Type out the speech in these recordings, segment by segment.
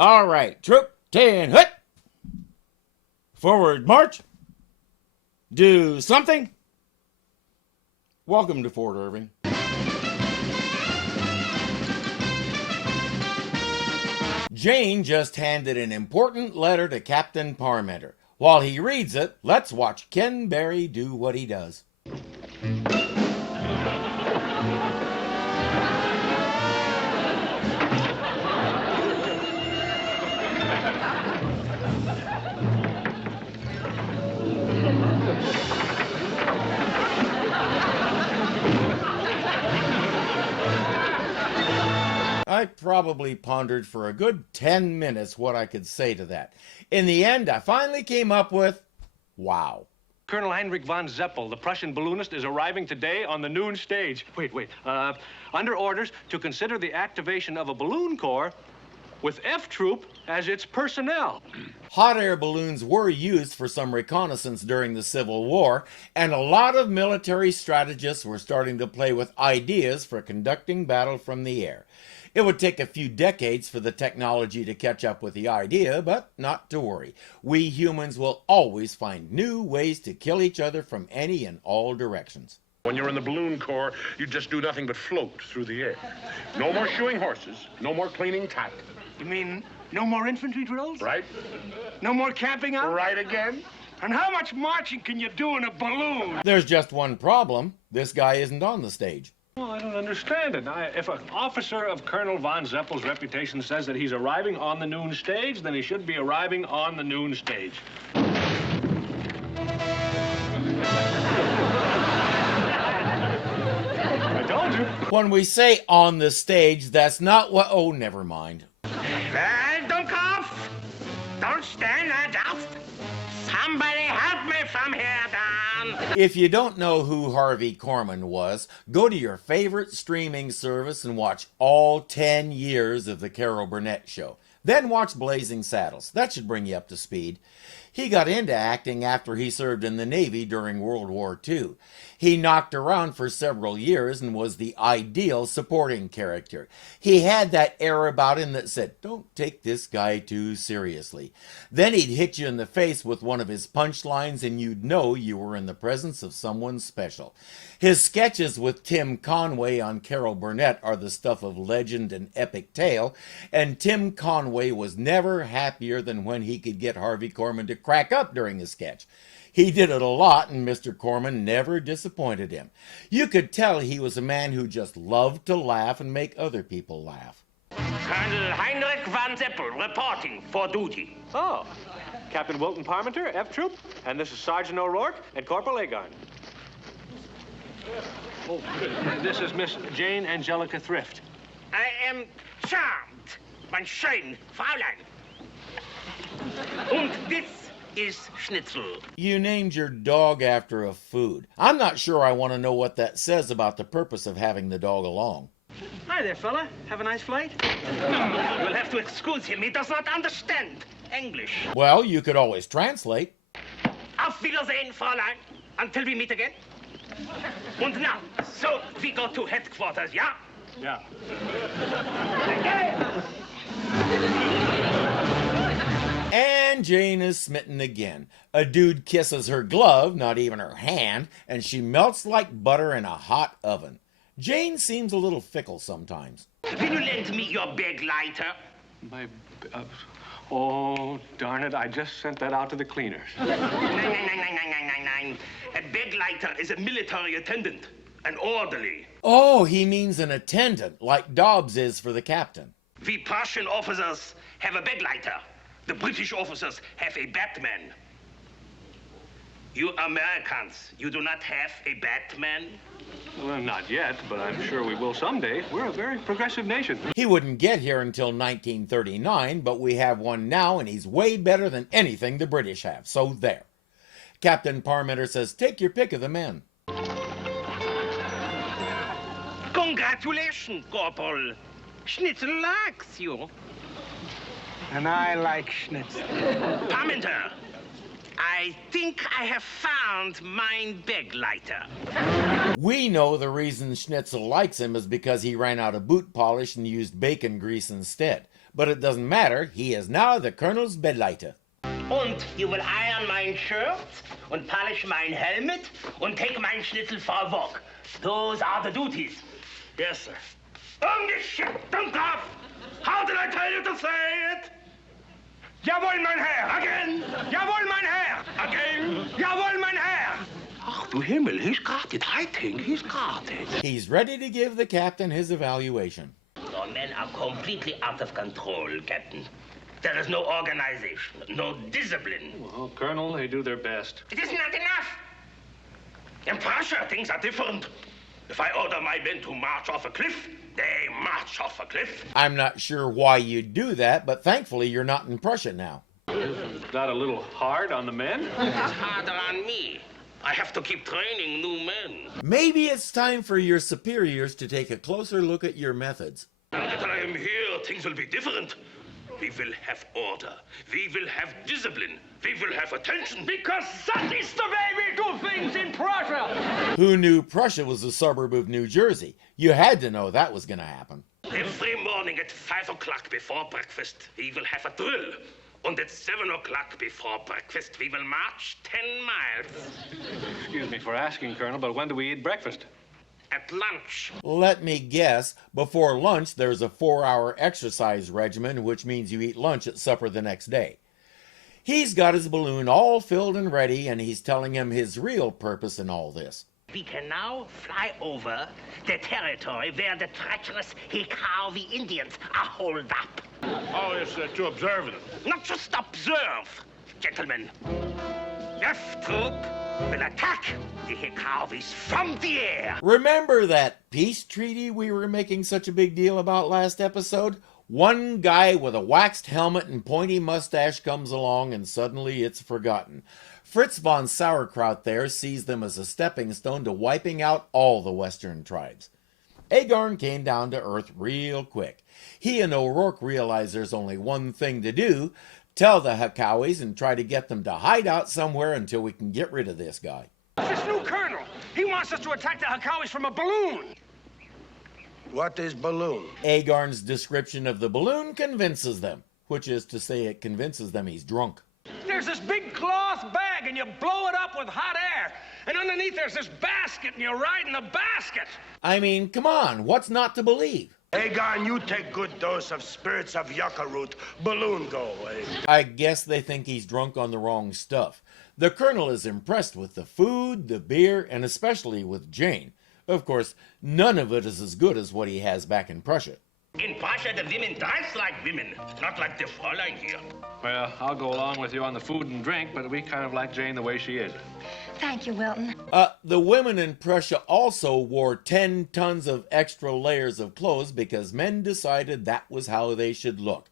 All right, troop 10, hut. Forward march. Do something. Welcome to Fort Irving. Jane just handed an important letter to Captain Parmenter. While he reads it, let's watch Ken Berry do what he does. I probably pondered for a good 10 minutes what I could say to that. In the end, I finally came up with, wow. Colonel Heinrich von Zeppel, the Prussian balloonist, is arriving today on the noon stage. Under orders to consider the activation of a balloon corps with F Troop as its personnel. Hot air balloons were used for some reconnaissance during the Civil War, and a lot of military strategists were starting to play with ideas for conducting battle from the air. It would take a few decades for the technology to catch up with the idea, but not to worry. We humans will always find new ways to kill each other from any and all directions. When you're in the balloon corps, you just do nothing but float through the air. No more shoeing horses, no more cleaning tack. You mean no more infantry drills? Right? No more camping out? Right again? And how much marching can you do in a balloon? There's just one problem. This guy isn't on the stage. Well, I don't understand it. If an officer of Colonel von Zeppel's reputation says that he's arriving on the noon stage, then he should be arriving on the noon stage. I told you. When we say on the stage, that's not what... Oh, never mind. Don't cough. Don't stand there, just. Somebody help me from here down. If you don't know who Harvey Korman was, go to your favorite streaming service and watch all 10 years of the Carol Burnett Show. Then watch Blazing Saddles. That should bring you up to speed. He got into acting after he served in the Navy during World War II. He knocked around for several years and was the ideal supporting character. He had that air about him that said, don't take this guy too seriously. Then he'd hit you in the face with one of his punchlines and you'd know you were in the presence of someone special. His sketches with Tim Conway on Carol Burnett are the stuff of legend and epic tale, and Tim Conway was never happier than when he could get Harvey Korman to crack up during a sketch. He did it a lot, and Mr. Korman never disappointed him. You could tell he was a man who just loved to laugh and make other people laugh. Colonel Heinrich von Zeppel reporting for duty. Oh, Captain Wilton Parmenter, F Troop, and this is Sergeant O'Rourke and Corporal Agarn. Oh, this is Miss Jane Angelica Thrift. I am charmed, mein schön Fräulein. Und this is Schnitzel. You named your dog after a food. I'm not sure I want to know what that says about the purpose of having the dog along. Hi there, fella. Have a nice flight? You'll have to excuse him. He does not understand English. Well, you could always translate. Auf Wiedersehen, Fräulein. Until we meet again. Und now, so we go to headquarters, yeah? Yeah. And Jane is smitten again. A dude kisses her glove, not even her hand, and she melts like butter in a hot oven. Jane seems a little fickle sometimes. Will you lend me your big lighter? Oh, darn it. I just sent that out to the cleaners. Nine. A big lighter is a military attendant, an orderly. Oh, he means an attendant, like Dobbs is for the captain. We Prussian officers have a big lighter. The British officers have a Batman. You Americans, you do not have a Batman? Well, not yet, but I'm sure we will someday. We're a very progressive nation. He wouldn't get here until 1939, but we have one now, and he's way better than anything the British have, so there. Captain Parmenter says, take your pick of the men. Congratulations, Corporal. Schnitzel likes you. And I like schnitzel. Parmenter, I think I have found mein big lighter. We know the reason Schnitzel likes him is because he ran out of boot polish and used bacon grease instead. But it doesn't matter, he is now the Colonel's bedleiter. Und you will iron mein shirt und polish mein helmet und take mein Schnitzel for a walk. Those are the duties. Yes, sir. Ungeschickt, Dummkopf! How did I tell you to say it? Jawohl, mein Herr! Again! Jawohl, mein Herr! Again! Jawohl, mein Herr! Ach du Himmel, he's got it. I think he's got it. He's ready to give the captain his evaluation. Your men are completely out of control, Captain. There is no organization, no discipline. Well, Colonel, they do their best. It is not enough. In Prussia, things are different. If I order my men to march off a cliff, they march off a cliff. I'm not sure why you'd do that, but thankfully you're not in Prussia now. Not a little hard on the men? It's harder on me. I have to keep training new men. Maybe it's time for your superiors to take a closer look at your methods. Now that I am here, things will be different. We will have order. We will have discipline. We will have attention. Because that is the way we do things in Prussia! Who knew Prussia was a suburb of New Jersey? You had to know that was going to happen. Every morning at 5 o'clock before breakfast, we will have a drill. And at 7 o'clock before breakfast, we will march 10 miles. Excuse me for asking, Colonel, but when do we eat breakfast? At lunch. Let me guess, before lunch there's a 4-hour exercise regimen, which means you eat lunch at supper the next day. He's got his balloon all filled and ready, and he's telling him his real purpose in all this. We can now fly over the territory where the treacherous Hekawis Indians are holed up. Oh, it's to observe them. Not just observe, gentlemen. F Troop will attack the Hekawis from the air. Remember that peace treaty we were making such a big deal about last episode? One guy with a waxed helmet and pointy mustache comes along and suddenly it's forgotten. Fritz von Sauerkraut there sees them as a stepping stone to wiping out all the western tribes. Agarn came down to earth real quick. He and O'Rourke realize there's only one thing to do: tell the Hekawis and try to get them to hide out somewhere until we can get rid of this guy. This new colonel, he wants us to attack the Hekawis from a balloon. What is balloon? Agarn's description of the balloon convinces them, which is to say it convinces them he's drunk. There's this big cloth bag, and you blow it up with hot air. And underneath there's this basket, and you ride in the basket. I mean, come on, what's not to believe? Agarn, you take good dose of spirits of yucca root. Balloon go away. I guess they think he's drunk on the wrong stuff. The colonel is impressed with the food, the beer, and especially with Jane. Of course, none of it is as good as what he has back in Prussia. In Prussia, the women dress like women, not like the Fräulein here. Well, I'll go along with you on the food and drink, but we kind of like Jane the way she is. Thank you, Wilton. The women in Prussia also wore 10 tons of extra layers of clothes because men decided that was how they should look.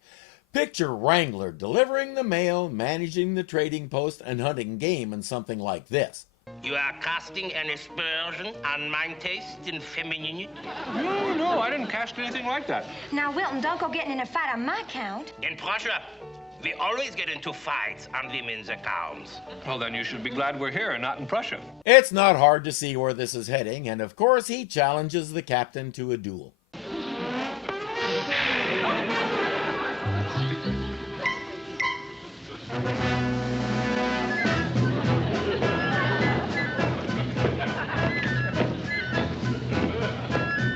Picture Wrangler delivering the mail, managing the trading post, and hunting game in something like this. You are casting an aspersion on my taste in femininity? No, I didn't cast anything like that. Now, Wilton, don't go getting in a fight on my count. In Prussia, we always get into fights on women's accounts. Well, then you should be glad we're here and not in Prussia. It's not hard to see where this is heading, and of course he challenges the captain to a duel.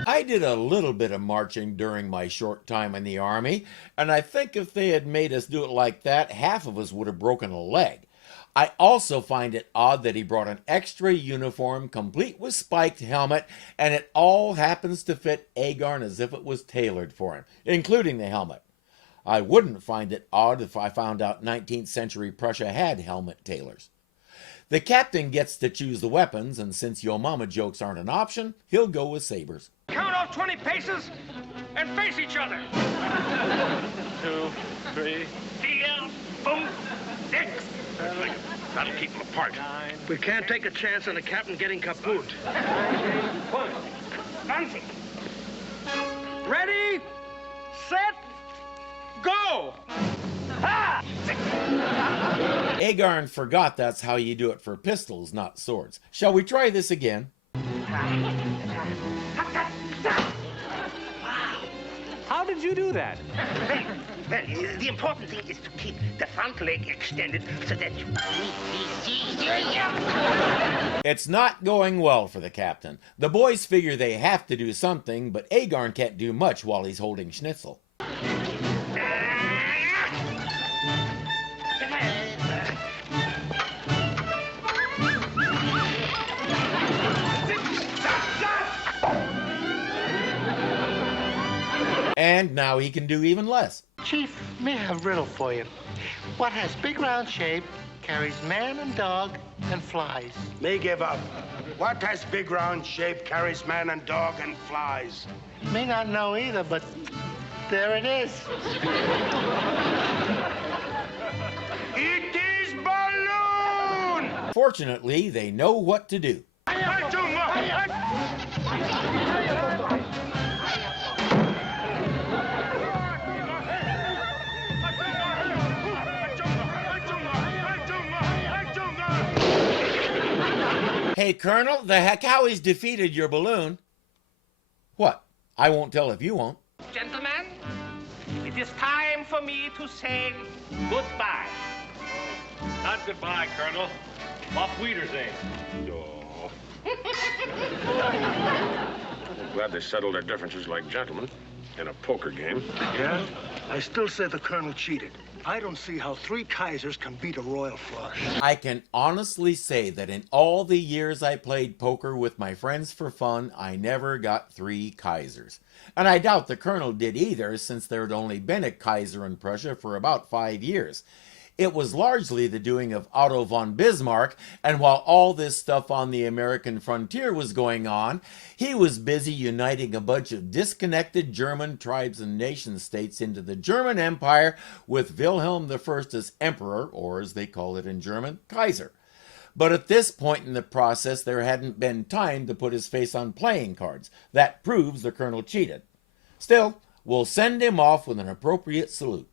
I did a little bit of marching during my short time in the army, and I think if they had made us do it like that, half of us would have broken a leg. I also find it odd that he brought an extra uniform complete with spiked helmet, and it all happens to fit Agarn as if it was tailored for him, including the helmet. I wouldn't find it odd if I found out 19th century Prussia had helmet tailors. The captain gets to choose the weapons, and since yo mama jokes aren't an option, he'll go with sabers. Count off 20 paces and face each other. 2, 3, 4, 5, 6. That'll keep them apart. 9. We can't take a chance on the captain getting kaput. 20. Ready, set, go! Ha! Agarn forgot that's how you do it for pistols, not swords. Shall we try this again? How did you do that? Well, the important thing is to keep the front leg extended so that you... It's not going well for the captain. The boys figure they have to do something, but Agarn can't do much while he's holding Schnitzel. And now he can do even less. Chief, may I have a riddle for you? What has big round shape, carries man and dog, and flies? Me give up. What has big round shape, carries man and dog, and flies? May not know either, but there it is. It is balloon! Fortunately, they know what to do. Hey, Colonel, the Hekawis defeated your balloon. What? I won't tell if you won't. Gentlemen, it is time for me to say goodbye. Not goodbye, Colonel. Auf Wiedersehen. Oh. I'm glad they settled their differences like gentlemen in a poker game. Yeah? I still say the Colonel cheated. I don't see how 3 Kaisers can beat a royal flush. I can honestly say that in all the years I played poker with my friends for fun, I never got 3 Kaisers. And I doubt the Colonel did either, since there had only been a Kaiser in Prussia for about 5 years. It was largely the doing of Otto von Bismarck, and while all this stuff on the American frontier was going on, he was busy uniting a bunch of disconnected German tribes and nation-states into the German Empire with Wilhelm I as emperor, or as they call it in German, Kaiser. But at this point in the process, there hadn't been time to put his face on playing cards. That proves the Colonel cheated. Still, we'll send him off with an appropriate salute.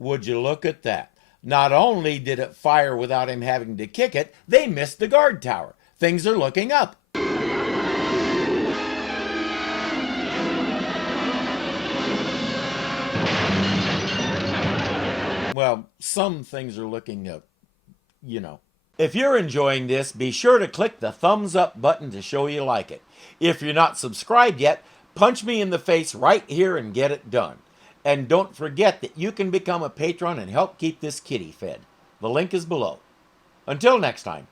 Would you look at that? Not only did it fire without him having to kick it, they missed the guard tower. Things are looking up. Well, some things are looking up, you know. If you're enjoying this, be sure to click the thumbs up button to show you like it. If you're not subscribed yet, punch me in the face right here and get it done. And don't forget that you can become a patron and help keep this kitty fed. The link is below. Until next time.